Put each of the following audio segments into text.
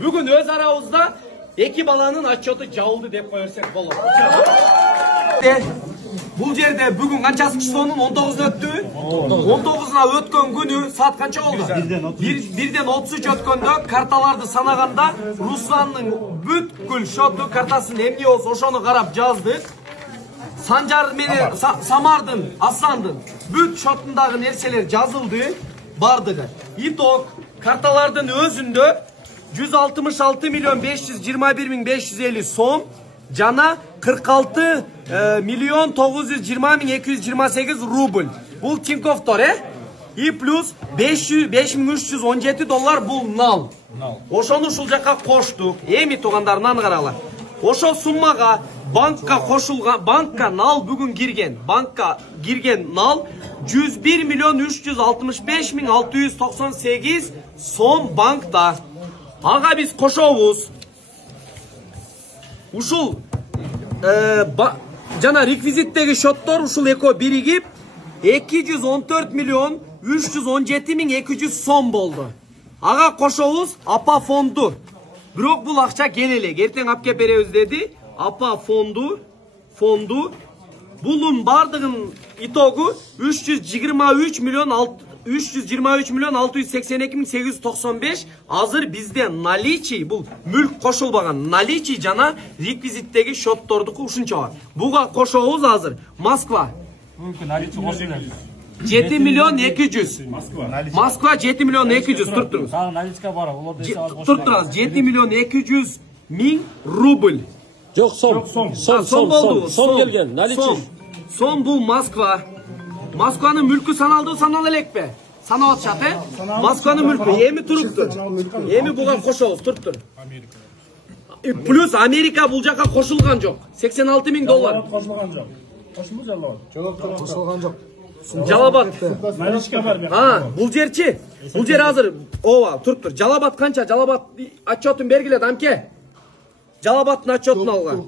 Бүгін өз арамызда екі баланын отчеты жабылды деп қойырсақ болады. Бұл жерде бүгін қаншасы числоның 19-ын өтті? 19-ына өткен күні саат қанша болды? 1-ден 33 өткенде карталарды санағанда Русланның бүткіл шоты картасын емне олсы ошоны қарап жаздық. Санжар менен Самардын, Асландын бүт шотындағы нерселер жазылды бардығы. Итог карталардың өзүндө 166 миллион 521 550 сом жана 46 миллион 920 228 рубль. Бұл Тиньковтор, И плюс 5317 доллар бұл нал. Ошону ушул жакка коштук. Эми тугандарынан карала. Ошо суммага банкка кошулган, банкка нал бүгүн кирген. Банкка кирген нал 101 миллион 365 698 сом банкта. Ага биз кошобуз. Ушул жана реквизиттеги шоттор ушул эко биригип 214 миллион 317 200 сом болду. Ага кошобуз апа фонду. Бирок бул акча келелек. Эртең апке беребиз деди. Апа фонду. Булун бардыгын итогу 323 миллион 682 895 азыр бизде наличий, бул мүлк кошулбаган наличий жана реквизиттеги шоттордуку ушунча бар. Буга кошобуз азыр Москва. Мүмкүн наличий кошулат. 7 миллион 200. Москва 7 миллион 200 туруңуз. Сага наличка бар, олорду эсеп алып туруңуз. 7 миллион 200 миң рубль. Жок, сом келген, наличий. Сом бул Москва. Москванын мүлкү саналды, санал элекпи? Санап атышат, Москванын мүлкү эми туруптур. Эми буга кошобуз, туруптур. Плюс Америка бул жака кошулган жок. 86 миң доллар. кошулган жок. Кошулду жалабат. Кошулган жок. Жалабат. Наличка бар. Бул жерчи? Бул жер азыр туруптур. Жалабат канча? Жалабат отчетун бергиле дамке. Жалабаттын отчетун алган.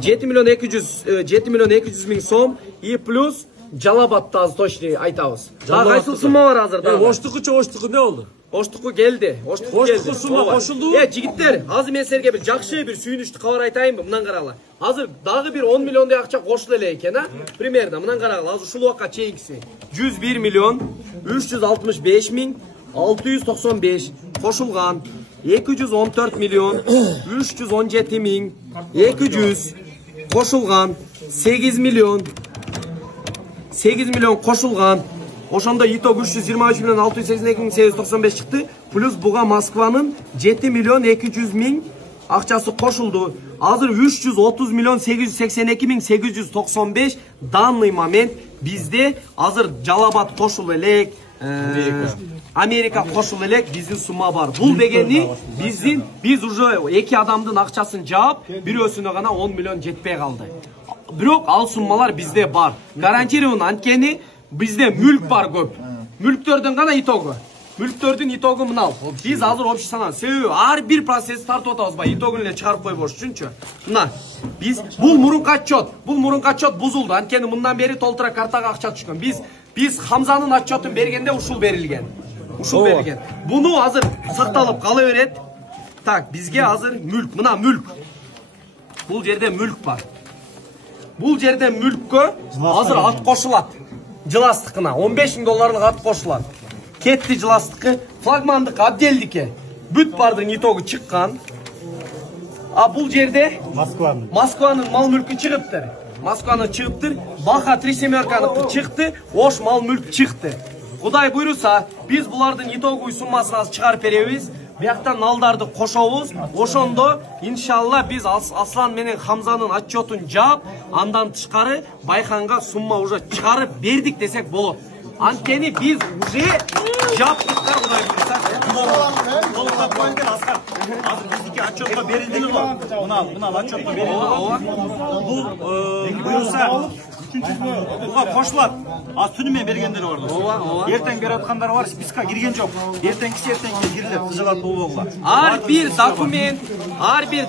7 миллион 200 миң сом и плюс Жалабатты аз точный айтабыз. Дагы кайсыл сумма бар азыр дагы? Оштуку не болду? Оштуку келди. Оштуку сумма кошулду. Жигиттер, азыр мен силерге бир жакшы бир сүйүнүчтүү кабар айтайынбы? Мындан карагыла. Азыр дагы бир 10 миллиондой акча кошулу эле экен, Примерно мындан карагыла. Азыр ушул убакка чейинкиси 101 миллион 365 миң 695 кошулган. 214 миллион 317 миң 200 кошулган. 8 миллион кошулган. Ошондо итог 323 миллион 682 миң 895 чыкты. Плюс буга Москванын 7 миллион 200 миң акчасы кошулду. Азыр 330 миллион 882 миң 895 данный момент бизде азыр Жалабат кошулу элек, Америка кошулу элек, биздин сумма бар. Бул дегени биз уже эки адамдын акчасын жаап, бирөөсүнө гана 10 миллион жетпей калды. Бирок ал суммалар бизде бар. Гарантирован анткени бизде мүлк бар көп. Мүлктөрдүн гана итогу. Мүлктөрдүн итогу мынал. Биз азыр общий санан себеби ар бир процесс тартып атабыз, итогун эле чыгарып койбош үчүнчү. Мына биз бул мурунку отчет бузулду. Анткени мындан бери толтура картага акча түшкөн. Биз Хамзанын отчетун бергенде ушул берилген. Буну азыр сакталып кала берет. Так, бизге азыр мүлк, мына мүлк. Бул жерде мүлк бар. Бул жерде мүлккө азыр ат кошулат. Жыластыкына 15 миң долларлык ат кошулат. Кетти жыластыкы, флагмандык отделдикке. Бүт бардын итогу чыккан. А бул жерде Москванын мал мүлкү чыгыптыр. Баха 3-семерканы чыкты, Ош мал мүлк чыкты. Кудай буйруса, биз булардын итогу суммасын аз чыгарып беребиз. Бияктан налдарды кошобуз. Ошондо иншалла биз Аслан менен Хамзанын отчетун жаап, андан тышкары Байханга сумма уже чыгарып бердик десек болот. Анткени биз уже жаптыктар, кудай буйруса. Толуктап коюңдар Аскар. Азыр биздики отчетко берилдиби го? Мына отчетко берилди. Бул буюрса буга кошулат. Az түнү мен бергендер бар. Эртең берип аткандар бар, списка кирген жок. Эртеңкиси кирилет, кыжалат болбогула. Ар бир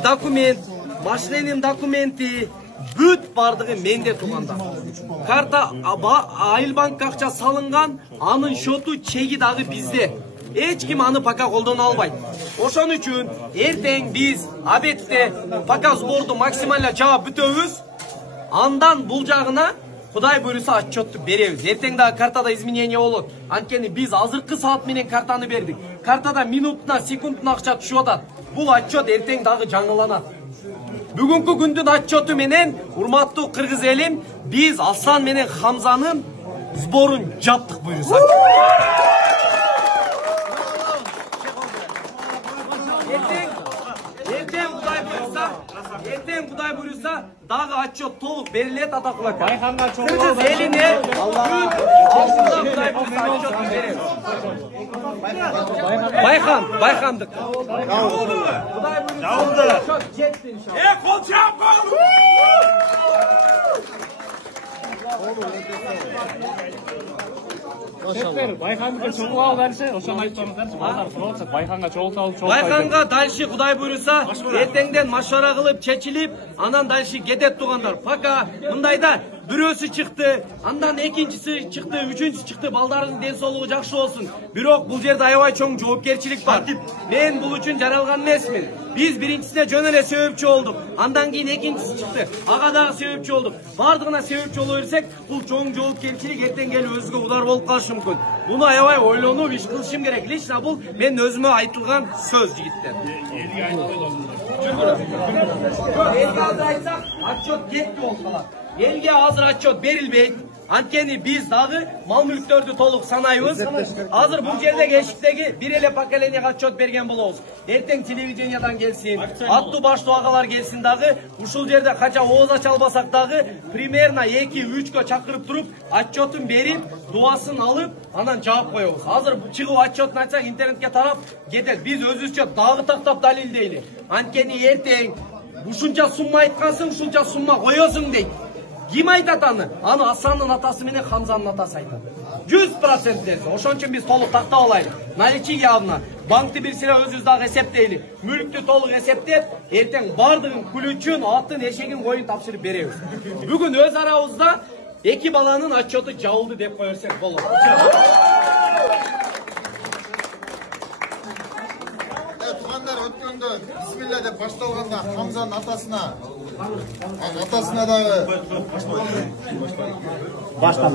документ, машиненин документи бүт бардыгы менде туганда. Карта Айылбанк акча салынган, анын шоту чеги дагы бизде. эч ким аны пока колдоно албайт. Ошон үчүн эртең биз абетте пока сборду максимально жаап бүтөбүз. Андан бул жагына Кудай буйруса отчетту беребиз. Эртең дагы картада изменение болот. Анткени биз азыркы саат менен картаны бердик. Картада минутуна, секундуна акча түшүп атат. Бул отчет эртең дагы жаңыланат. Бүгүнкү күндүн отчету менен, урматтуу кыргыз элим, биз Асан менен Хамзанын сборун жаптык буйруса. Эртең Кудай буйруса, дагы отчет толук берилет атакулак. Байханга чоң Кыргыз элине алдында Кудай буйруса отчетун беребиз. Байхандык. Кудай буйруса отчет жетти иншалла. Кол чапкан! Байханга чоң ал дальше, ошону айтпаңыздарчы. Балдар сурап, Байханга чоң салып, Байханга дальше Кудай буйруса эртеңден машара кылып, чечилип, анан дальше кетет тугандар. Пока мындайда бирөөсү чыкты, андан экинчиси чыкты, үчүнчүсү чыкты, балдардын ден соолугу жакшы болсун. Бирок бул жерде аябай чоң жоопкерчилик бар. Мен бул үчүн жаралган эмесмин. Биз биринчисине жөн эле себепчи болдук. Андан кийин экинчиси чыкты. Ага дагы себепчи болдук. Бардыгына себепчи боло берсек, бул чоң жоопкерчилик эртең келип өзгө удар болуп калышы мүмкүн. Буну аябай ойлонуп иш кылышым керек. Лично бул мен өзүмө айтылган сөз жигиттер. Элге азыр айтсак, отчет кетти болуп калат. Элге азыр отчет берилбейт. Анткени биз дагы мал мүлктөрдү толук санайбыз. Азыр бул жердеги эшиктеги бир эле поколенияга отчет берген болобуз. Эртең телевидениядан келсин, аттуу баштуу агалар келсин дагы, ушул жерде канча ооз ача албасак дагы примерно 2-3кө чакырып туруп, отчетун берип, дуасын алып, анан жаап коебуз. Азыр чыгып отчетун айтсак интернетке тарап кетет. Биз өзүбүзчө дагы тактап далилдейли. Анткени эртең ушунча сумма айткансың, ушунча сумма коесуң дейт. Ким айтат аны? Аны Асанның атасы менен Хамзанын атасы айтат. 100% десе. Ошон үчүн биз толук тактап алайлы. Наличие явно. Банкты бир сыра өзүбүз дагы эсептейли. Мүлктү толук эсептеп, эртең бардыгын күлүчүн, атын, эшегин, коюн тапшырып беребиз. Бүгүн өз арабызда эки баланын отчету жабылды деп кое берсек болот. Тугандар өткөндө бисмилла деп башталганда Хамзанын атасына дагы баштан